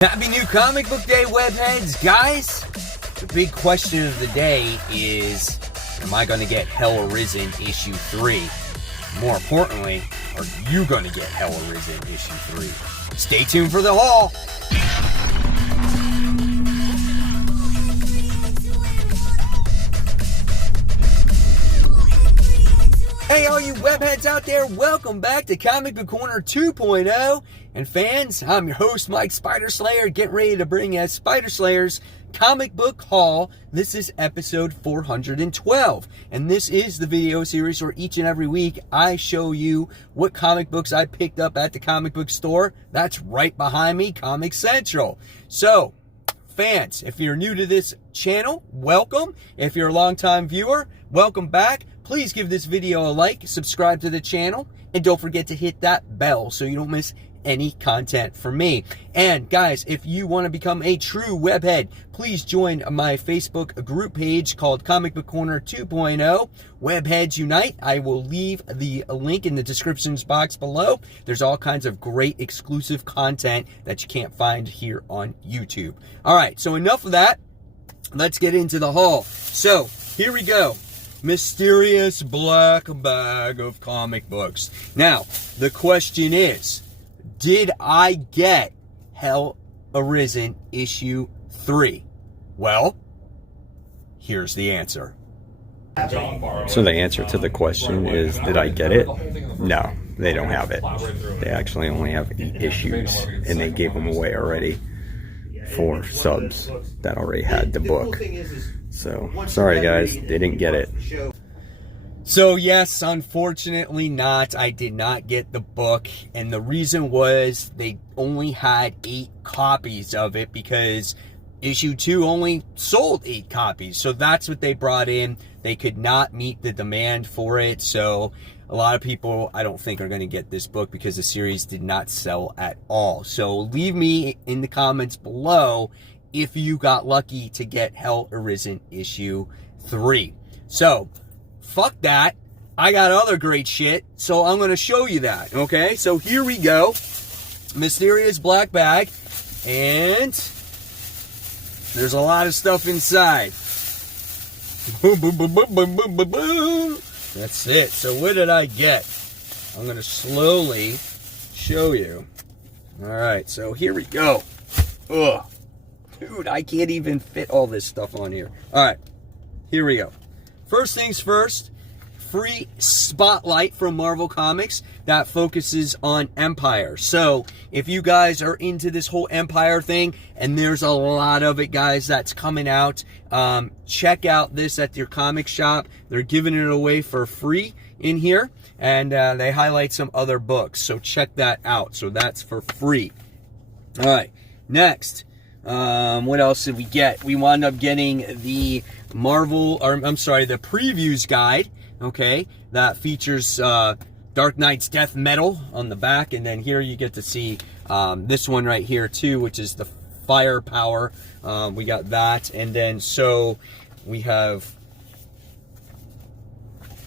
Happy New Comic Book Day, webheads! Guys, the big question of the day is, am I going to get Hell Arisen issue 3? More importantly, are you going to get Hell Arisen issue 3? Stay tuned for the haul! Hey, all you webheads out there, welcome back to Comic Book Corner 2.0. And fans, I'm your host, Mike Spider Slayer, getting ready to bring you Spider Slayer's comic book haul. This is episode 412. And this is the video series where each and every week I show you what comic books I picked up at the comic book store. That's right behind me, Comic Central. So, fans, if you're new to this channel, welcome. If you're a longtime viewer, welcome back. Please give this video a like, subscribe to the channel, and don't forget to hit that bell so you don't miss any content from me. And guys, if you want to become a true webhead, please join my Facebook group page called Comic Book Corner 2.0, Webheads Unite. I will leave the link in the descriptions box below. There's all kinds of great exclusive content that you can't find here on YouTube. All right, so enough of that. Let's get into the haul. So, here we go. Mysterious black bag of comic books. Now, the question is, did I get Hell Arisen issue 3? Well, here's the answer. So the answer to the question is, did I get it? No, they don't have it. They actually only have 8 issues, and they gave them away already for subs that already had the book. So, sorry guys, they didn't get it. So yes, unfortunately not. I did not get the book, and the reason was they only had 8 copies of it because issue 2 only sold 8 copies. So that's what they brought in. They could not meet the demand for it. So a lot of people, I don't think, are going to get this book because the series did not sell at all. So leave me in the comments below if you got lucky to get Hell Arisen issue 3. So, fuck that. I got other great shit, so I'm going to show you that, okay? So here we go. Mysterious black bag. And there's a lot of stuff inside. Boom, boom, boom, boom, boom, boom, boom, boom. That's it. So what did I get? I'm going to slowly show you. All right, so here we go. Ugh. Dude, I can't even fit all this stuff on here. All right, here we go. First things first, free spotlight from Marvel Comics that focuses on Empire. So if you guys are into this whole Empire thing, and there's a lot of it, guys, that's coming out, check out this at your comic shop. They're giving it away for free in here, and they highlight some other books. So check that out. So that's for free. All right, next. What else did we get? We wound up getting the the previews guide, okay, that features Dark Knight's Death Metal on the back, and then here you get to see this one right here too, which is the Firepower. We got that, and then so we have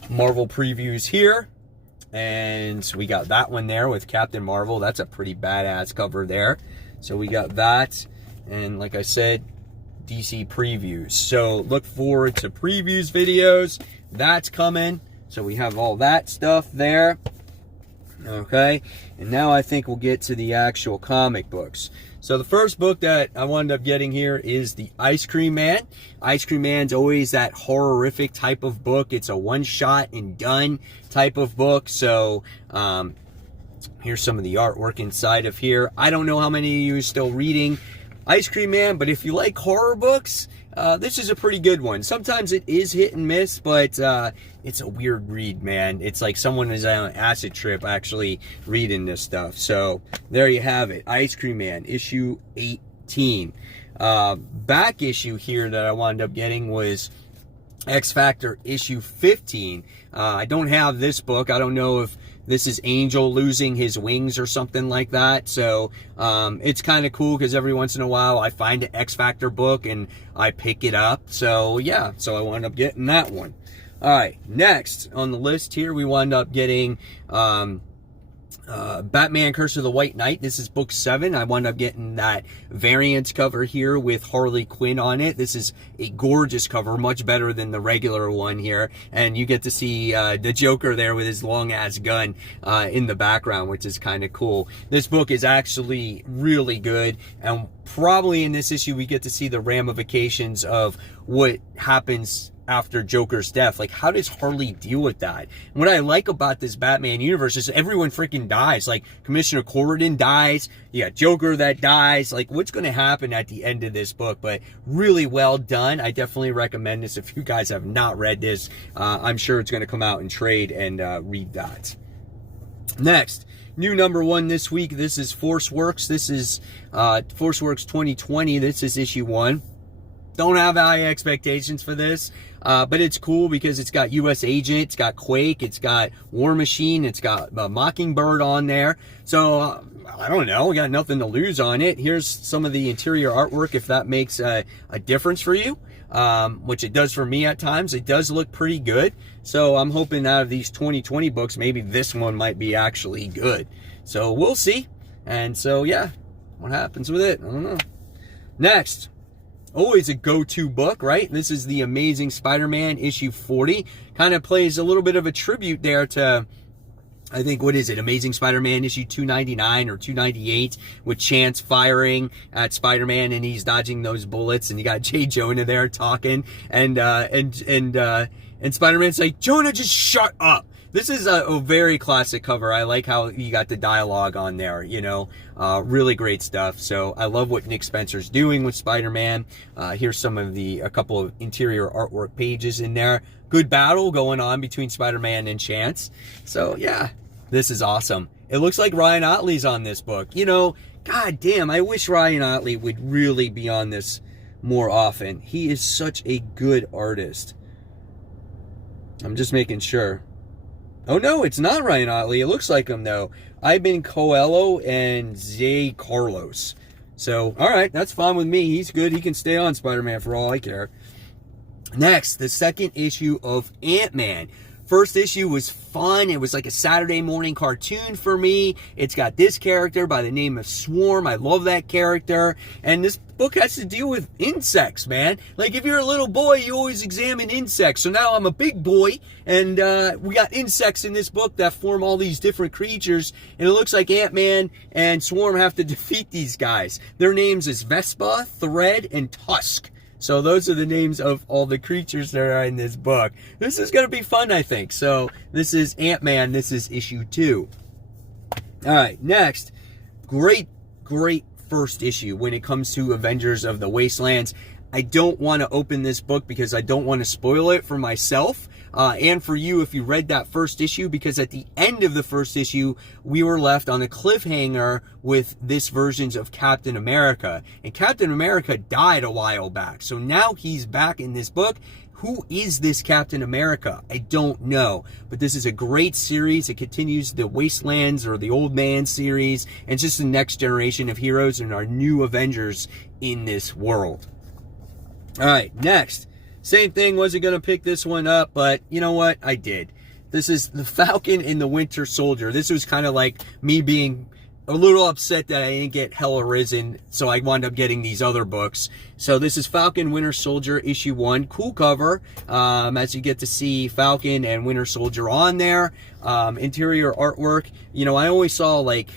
Marvel previews here, and we got that one there with Captain Marvel. That's a pretty badass cover there. So we got that. And like I said, DC previews. So look forward to previews videos. That's coming. So we have all that stuff there. Okay. And now I think we'll get to the actual comic books. So the first book that I wound up getting here is the Ice Cream Man. Ice Cream Man's always that horrific type of book. It's a one-shot and done type of book. So here's some of the artwork inside of here. I don't know how many of you are still reading Ice Cream Man, but if you like horror books, this is a pretty good one. Sometimes it is hit and miss, but it's a weird read, man. It's like someone is on an acid trip actually reading this stuff. So there you have it. Ice Cream Man, issue 18. Back issue here that I wound up getting was X Factor issue 15. I don't have this book. I don't know if this is Angel losing his wings or something like that. So it's kind of cool because every once in a while I find an X Factor book and I pick it up. So yeah, so I wound up getting that one. All right, next on the list here, we wound up getting Batman Curse of the White Knight. This is book 7. I wound up getting that variant cover here with Harley Quinn on it. This is a gorgeous cover, much better than the regular one here. And you get to see the Joker there with his long-ass gun in the background, which is kind of cool. This book is actually really good, and probably in this issue we get to see the ramifications of what happens after Joker's death. Like, how does Harley deal with that? And what I like about this Batman universe is everyone freaking dies. Like, Commissioner Corridon dies, you got Joker that dies. Like, what's going to happen at the end of this book? But really well done. I definitely recommend this if you guys have not read this. I'm sure it's going to come out in trade, and read that. Next, new number 1 this week. This is ForceWorks. This is ForceWorks 2020. This is issue 1. Don't have high expectations for this, but it's cool because it's got U.S. Agent, it's got Quake, it's got War Machine, it's got Mockingbird on there. So, I don't know, we got nothing to lose on it. Here's some of the interior artwork if that makes a difference for you, which it does for me at times. It does look pretty good. So, I'm hoping out of these 2020 books, maybe this one might be actually good. So, we'll see. And so, yeah, what happens with it? I don't know. Next. Always a go-to book, right? This is The Amazing Spider-Man issue 40. Kind of plays a little bit of a tribute there to, I think, what is it? Amazing Spider-Man issue 299 or 298 with Chance firing at Spider-Man and he's dodging those bullets, and you got J. Jonah there talking, and Spider-Man's like, Jonah, just shut up. This is a very classic cover. I like how you got the dialogue on there, you know. Really great stuff. So I love what Nick Spencer's doing with Spider-Man. Here's some of a couple of interior artwork pages in there. Good battle going on between Spider-Man and Chance. So yeah, this is awesome. It looks like Ryan Ottley's on this book. You know, god damn, I wish Ryan Ottley would really be on this more often. He is such a good artist. I'm just making sure. Oh no, it's not Ryan Ottley. It looks like him though. Iban Coelho and Zay Carlos. So, alright, that's fine with me. He's good. He can stay on Spider-Man for all I care. Next, the second issue of Ant-Man. First issue was fun. It was like a Saturday morning cartoon for me. It's got this character by the name of Swarm. I love that character. And this book has to deal with insects, man. Like, if you're a little boy, you always examine insects. So now I'm a big boy, and we got insects in this book that form all these different creatures. And it looks like Ant-Man and Swarm have to defeat these guys. Their names is Vespa, Thread, and Tusk. So those are the names of all the creatures that are in this book. This is going to be fun, I think. So this is Ant-Man. This is issue 2. All right, next. Great first issue when it comes to Avengers of the Wastelands. I don't want to open this book because I don't want to spoil it for myself and for you if you read that first issue, because at the end of the first issue, we were left on a cliffhanger with this version of Captain America. And Captain America died a while back. So now he's back in this book. Who is this Captain America? I don't know. But this is a great series. It continues the Wastelands or the Old Man series. And it's just the next generation of heroes and our new Avengers in this world. All right, next. Same thing, wasn't going to pick this one up, but you know what? I did. This is The Falcon and the Winter Soldier. This was kind of like me being a little upset that I didn't get Hell Arisen, so I wound up getting these other books. So this is Falcon Winter Soldier issue 1. Cool cover, as you get to see Falcon and Winter Soldier on there. Interior artwork. You know, I always saw like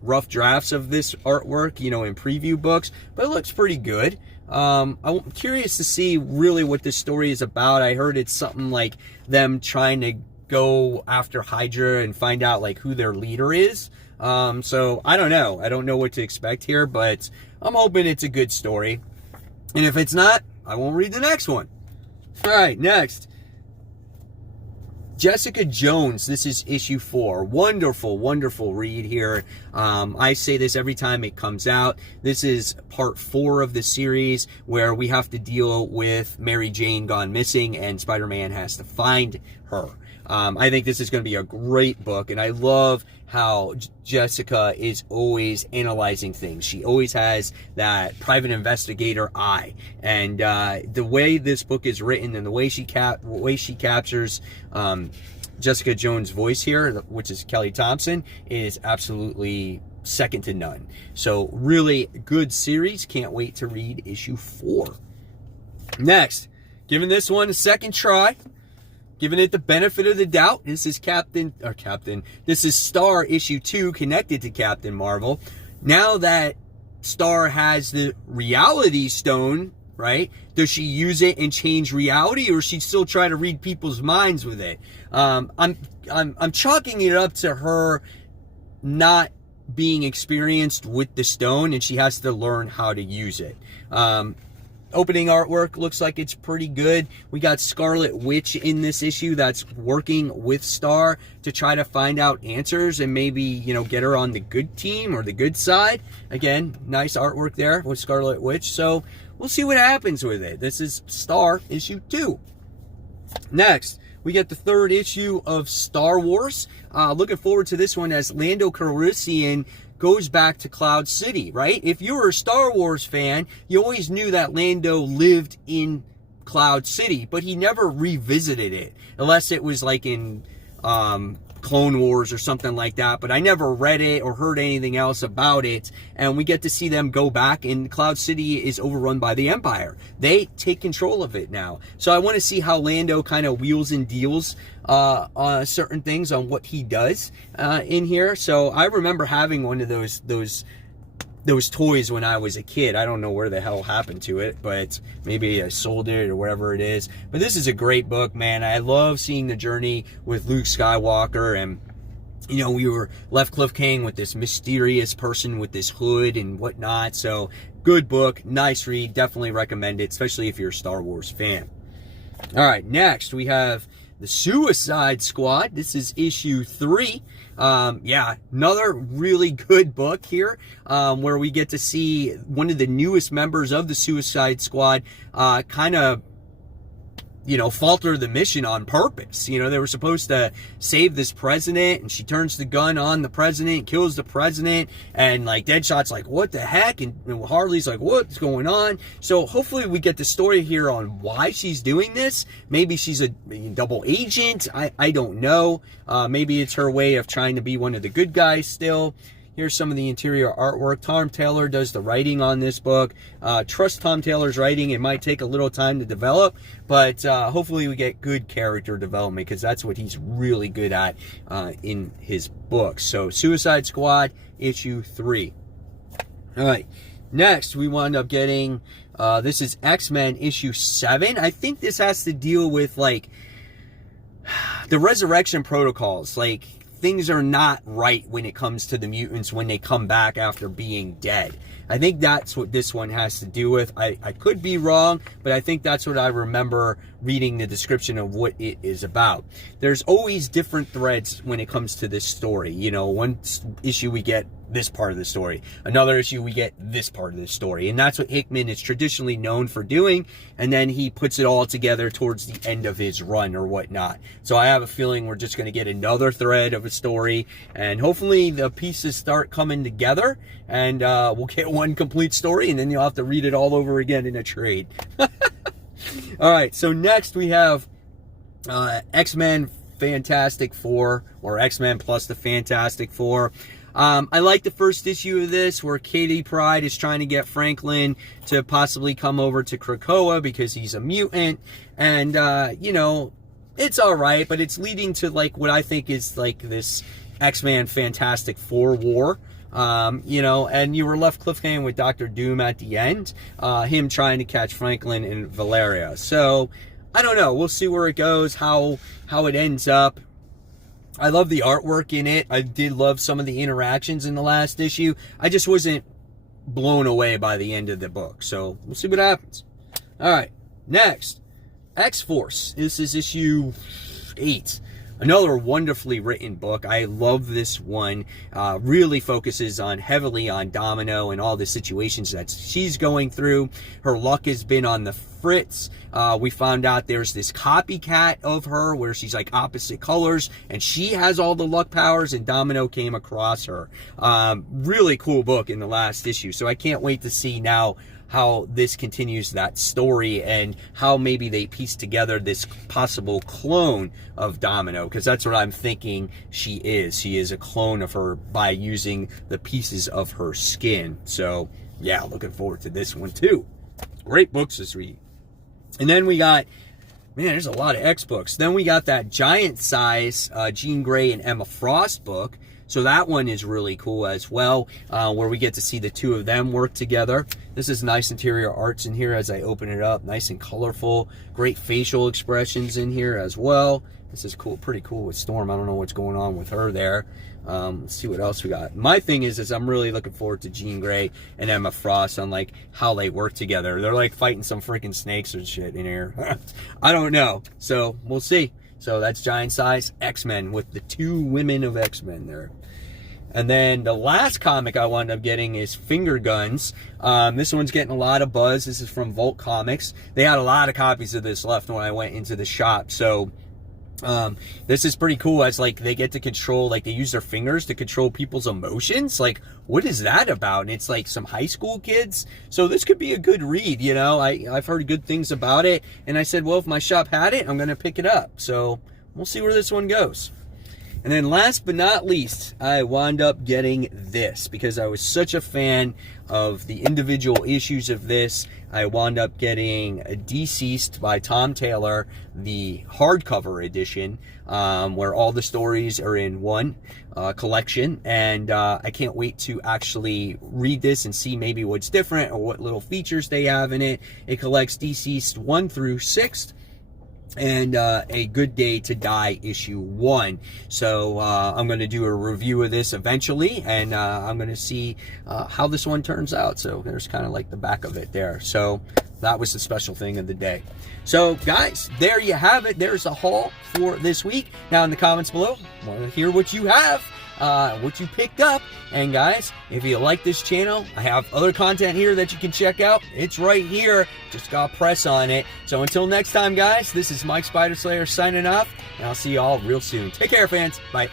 rough drafts of this artwork, you know, in preview books, but it looks pretty good. I'm curious to see really what this story is about. I heard it's something like them trying to go after Hydra and find out like who their leader is. So I don't know. I don't know what to expect here, but I'm hoping it's a good story. And if it's not, I won't read the next one. All right, next. Jessica Jones, this is issue 4. Wonderful, wonderful read here. I say this every time it comes out. This is part 4 of the series where we have to deal with Mary Jane gone missing and Spider-Man has to find her. I think this is going to be a great book, and I love how Jessica is always analyzing things. She always has that private investigator eye, and the way this book is written and the way she captures Jessica Jones' voice here, which is Kelly Thompson, is absolutely second to none. So really good series. Can't wait to read issue 4. Next, giving this one a second try, giving it the benefit of the doubt. This is This is Star issue 2, connected to Captain Marvel. Now that Star has the Reality Stone, right? Does she use it and change reality, or she still try to read people's minds with it? I'm chalking it up to her not being experienced with the stone, and she has to learn how to use it. Opening artwork looks like it's pretty good. We got Scarlet Witch in this issue that's working with Star to try to find out answers and maybe, you know, get her on the good team or the good side. Again, nice artwork there with Scarlet Witch. So we'll see what happens with it. This is Star issue 2. Next, we get the 3rd issue of Star Wars. Looking forward to this one as Lando Calrissian goes back to Cloud City, right? If you were a Star Wars fan, you always knew that Lando lived in Cloud City, but he never revisited it, unless it was like in Clone Wars or something like that. But I never read it or heard anything else about it, and we get to see them go back, and Cloud City is overrun by the Empire. They take control of it now. So I want to see how Lando kind of wheels and deals on certain things, on what he does in here. So I remember having one of those toys when I was a kid. I don't know where the hell happened to it, but maybe I sold it or whatever it is. But this is a great book, man. I love seeing the journey with Luke Skywalker, and you know, we were left cliffhanging with this mysterious person with this hood and whatnot. So good book, nice read, definitely recommend it, especially if you're a Star Wars fan. All right, next we have the Suicide Squad. This is issue 3. Yeah, another really good book here, where we get to see one of the newest members of the Suicide Squad kind of, you know, falter the mission on purpose. You know, they were supposed to save this president, and she turns the gun on the president, kills the president, and like Deadshot's like, what the heck? And Harley's like, what's going on? So hopefully we get the story here on why she's doing this. Maybe she's a double agent. I don't know. Maybe it's her way of trying to be one of the good guys still. Here's some of the interior artwork. Tom Taylor does the writing on this book. Trust Tom Taylor's writing. It might take a little time to develop, but hopefully we get good character development, because that's what he's really good at in his books. So Suicide Squad, issue 3. All right. Next, we wound up getting, this is X-Men issue 7. I think this has to deal with, like, the resurrection protocols. Like, things are not right when it comes to the mutants when they come back after being dead. I think that's what this one has to do with. I could be wrong, but I think that's what I remember reading the description of what it is about. There's always different threads when it comes to this story. You know, one issue we get this part of the story. Another issue we get this part of the story. And that's what Hickman is traditionally known for doing. And then he puts it all together towards the end of his run or whatnot. So I have a feeling we're just going to get another thread of a story. And hopefully the pieces start coming together. And we'll get one complete story. And then you'll have to read it all over again in a trade. All right. So next we have X-Men Fantastic Four, or X-Men plus the Fantastic Four. I like the first issue of this, where Kitty Pryde is trying to get Franklin to possibly come over to Krakoa because he's a mutant. And, you know, it's all right, but it's leading to, like, what I think is, like, this X-Men Fantastic Four war. You know, and you were left cliffhanging with Dr. Doom at the end, him trying to catch Franklin and Valeria. So, I don't know. We'll see where it goes, how it ends up. I love the artwork in it. I did love some of the interactions in the last issue. I just wasn't blown away by the end of the book. So we'll see what happens. All right. Next, X-Force. This is issue 8. Another wonderfully written book. I love this one. Really focuses heavily on Domino and all the situations that she's going through. Her luck has been on the fritz. We found out there's this copycat of her where she's like opposite colors, and she has all the luck powers, and Domino came across her. Really cool book in the last issue. So I can't wait to see now how this continues that story and how maybe they piece together this possible clone of Domino, because that's what I'm thinking she is. She is a clone of her by using the pieces of her skin. So yeah, looking forward to this one too. Great books this week. And then we got, man, there's a lot of X books. Then we got that giant size Jean Grey and Emma Frost book. So that one is really cool as well, where we get to see the two of them work together. This is nice interior arts in here as I open it up. Nice and colorful. Great facial expressions in here as well. This is cool, pretty cool with Storm. I don't know what's going on with her there. Let's see what else we got. My thing is I'm really looking forward to Jean Grey and Emma Frost on like how they work together. They're like fighting some freaking snakes or shit in here. I don't know. So we'll see. So that's giant size X-Men with the two women of X-Men there. And then the last comic I wound up getting is Finger Guns. This one's getting a lot of buzz. This is from Volt Comics. They had a lot of copies of this left when I went into the shop. So this is pretty cool as like they get to control, like they use their fingers to control people's emotions. Like, what is that about? And it's like some high school kids. So this could be a good read, you know. I've heard good things about it. And I said, well, if my shop had it, I'm going to pick it up. So we'll see where this one goes. And then last but not least, I wound up getting this because I was such a fan of the individual issues of this. I wound up getting Deceased by Tom Taylor, the hardcover edition, where all the stories are in one collection. And I can't wait to actually read this and see maybe what's different or what little features they have in it. It collects Deceased 1 through 6. And A Good Day to Die issue 1. So I'm going to do a review of this eventually, and I'm going to see how this one turns out. So there's kind of like the back of it there. So that was the special thing of the day. So guys, there you have it. There's a haul for this week. Now in the comments below, I want to hear what you have, what you picked up. And guys, if you like this channel, I have other content here that you can check out. It's right here. Just gotta press on it. So until next time, guys, this is Mike Spider Slayer signing off, and I'll see you all real soon. Take care, fans. Bye.